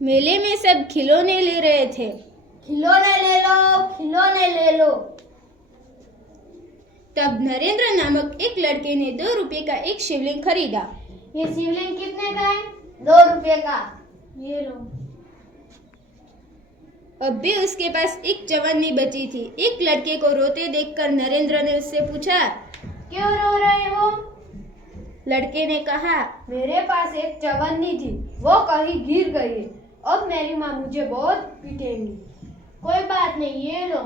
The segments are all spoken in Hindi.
मेले में सब खिलौने ले रहे थे। खिलौने ले लो, खिलौने ले लो। तब नरेंद्र नामक एक लड़के ने 2 रुपये का एक शिवलिंग खरीदा। ये शिवलिंग कितने का है? 2 रुपये का। ये लो। अब भी उसके पास एक चवन्नी बची थी। एक लड़के को रोते देखकर नरेंद्र ने उससे पूछा, क्यों रो रहे हो? लड़के ने कहा, मेरे पास एक चवन्नी थी, वो कहीं गिर गई है। अब मेरी माँ मुझे बहुत पीटेंगी। कोई बात नहीं, ये लो।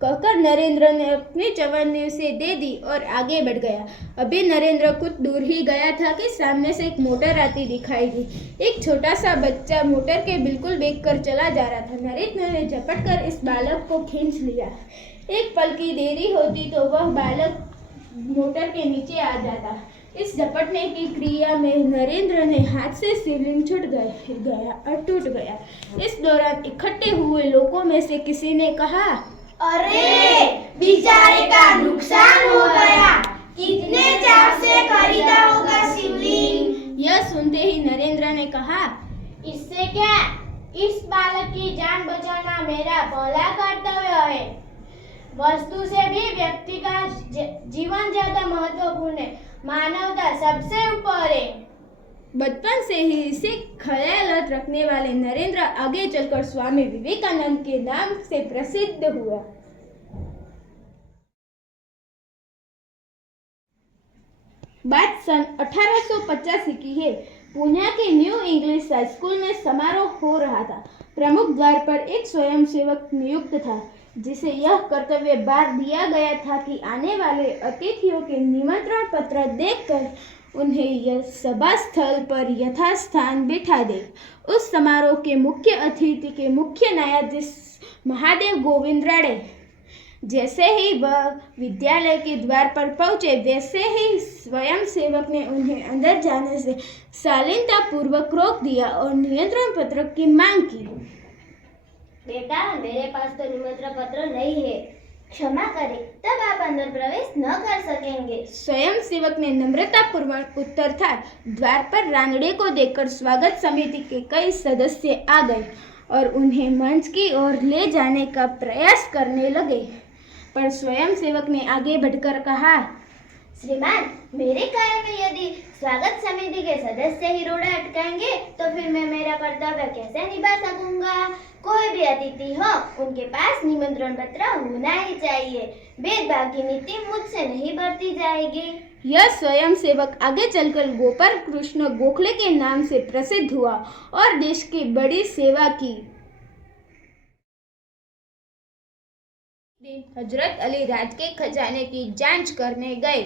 कहकर नरेंद्र ने अपनी चवन्नी उसे दे दी और आगे बढ़ गया। अभी नरेंद्र कुछ दूर ही गया था कि सामने से एक मोटर आती दिखाई दी। एक छोटा सा बच्चा मोटर के बिल्कुल बेग कर चला जा रहा था। नरेंद्र ने झपट कर इस बालक को खींच लिया। एक पल की देरी होती तो वह बालक मोटर के नीचे आ जाता। इस झपटने की क्रिया में नरेंद्र ने हाथ से शिवलिंग छूट गया और टूट गया। इस दौरान इकट्ठे हुए लोगों में से किसी ने कहा, अरे बेचारे का नुकसान हो गया, कितने चाव से खरीदा होगा शिवलिंग। यह सुनते ही नरेंद्र ने कहा, इससे क्या, इस बालक की जान बचाना मेरा पहला कर्तव्य है। वस्तु से भी व्यक्ति का जीवन ज्यादा महत्वपूर्ण है। मानवता सबसे ऊपर है। बचपन से ही इसे ख्याल रखने वाले नरेंद्र आगे चलकर स्वामी विवेकानंद के नाम से प्रसिद्ध हुआ। बात सन 1885 की है। पुणे के न्यू इंग्लिश हाई स्कूल में समारोह हो रहा था। प्रमुख द्वार पर एक स्वयंसेवक नियुक्त था, जिसे यह कर्तव्य बार दिया गया था कि आने वाले अतिथियों के निमंत्रण पत्र देखकर उन्हें यह सभा स्थल पर यथास्थान बिठा दे। उस समारोह के मुख्य अतिथि के मुख्य न्यायाधीश महादेव गोविंद राणे। जैसे ही वह विद्यालय के द्वार पर पहुंचे, वैसे ही स्वयंसेवक ने उन्हें अंदर जाने से शालीनता पूर्वक रोक दिया और निमंत्रण पत्र की मांग की। बेटा, मेरे पास तो निमंत्रण पत्र नहीं है, क्षमा करें, तब आप अंदर प्रवेश न कर सकेंगे। स्वयंसेवक ने नम्रतापूर्वक उत्तर था। द्वार पर रानड़े को देखकर स्वागत समिति के कई सदस्य आ गए और उन्हें मंच की ओर ले जाने का प्रयास करने लगे, पर स्वयंसेवक ने आगे बढ़कर कहा, श्रीमान, मेरे ख्याल में यदि स्वागत समिति के सदस्य ही रोड़ा अटकाएंगे तो फिर मैं मेरा कर्तव्य कैसे निभा सकूंगा। कोई भी अतिथि हो, उनके पास निमंत्रण पत्र होना ही चाहिए। भेदभाव की नीति मुझसे नहीं बरती जाएगी। यह स्वयंसेवक आगे चलकर गोपाल कृष्ण गोखले के नाम से प्रसिद्ध हुआ और देश की बड़ी सेवा की। दिन हजरत अली राज के खजाने की जांच करने गए।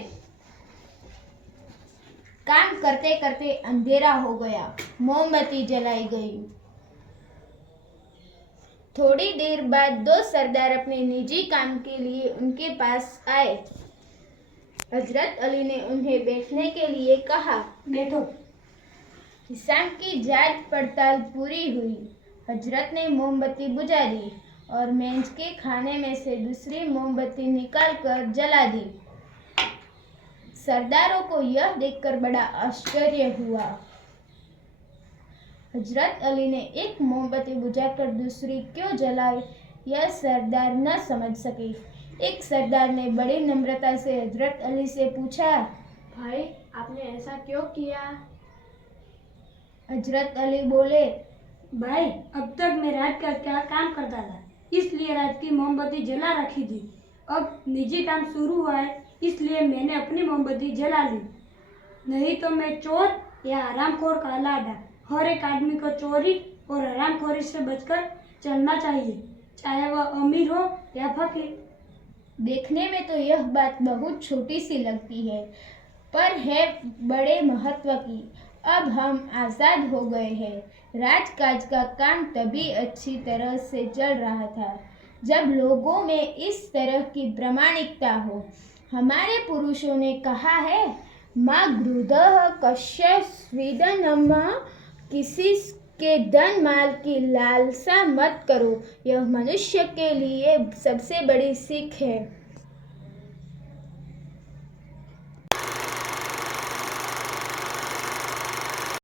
काम करते करते अंधेरा हो गया। मोमबत्ती जलाई गई। थोड़ी देर बाद 2 सरदार अपने निजी काम के लिए उनके पास आए। हजरत अली ने उन्हें बैठने के लिए कहा। बैठो। हिसाम की जांच पड़ताल पूरी हुई। हजरत ने मोमबत्ती बुझा दी और मेज के खाने में से दूसरी मोमबत्ती निकालकर जला दी। सरदारों को यह देखकर बड़ा आश्चर्य हुआ। हजरत अली ने एक मोमबत्ती बुझाकर दूसरी क्यों जलाई, यह सरदार न समझ सके। एक सरदार ने बड़ी नम्रता से हजरत अली से पूछा, भाई, आपने ऐसा क्यों किया? हजरत अली बोले, भाई, अब तक मैं रात का क्या काम करता था, इसलिए रात की मोमबत्ती जला रखी थी। अब निजी काम शुरू हुआ है, इसलिए मैंने अपनी मोमबत्ती जला ली। नहीं तो मैं चोर या हरामखोर कहलाता। हर एक आदमी को चोरी और हरामखोरी से बचकर चलना चाहिए, चाहे वह अमीर हो या फकीर। देखने में तो यह बात बहुत छोटी सी लगती है, पर है बड़े महत्व की। अब हम आज़ाद हो गए हैं। राजकाज का काम तभी अच्छी तरह से चल रहा था जब लोगों में इस तरह की प्रामाणिकता हो। हमारे पुरुषों ने कहा है, माँ गृधः कस्य स्विदनम, किसी के धन माल की लालसा मत करो। यह मनुष्य के लिए सबसे बड़ी सीख है।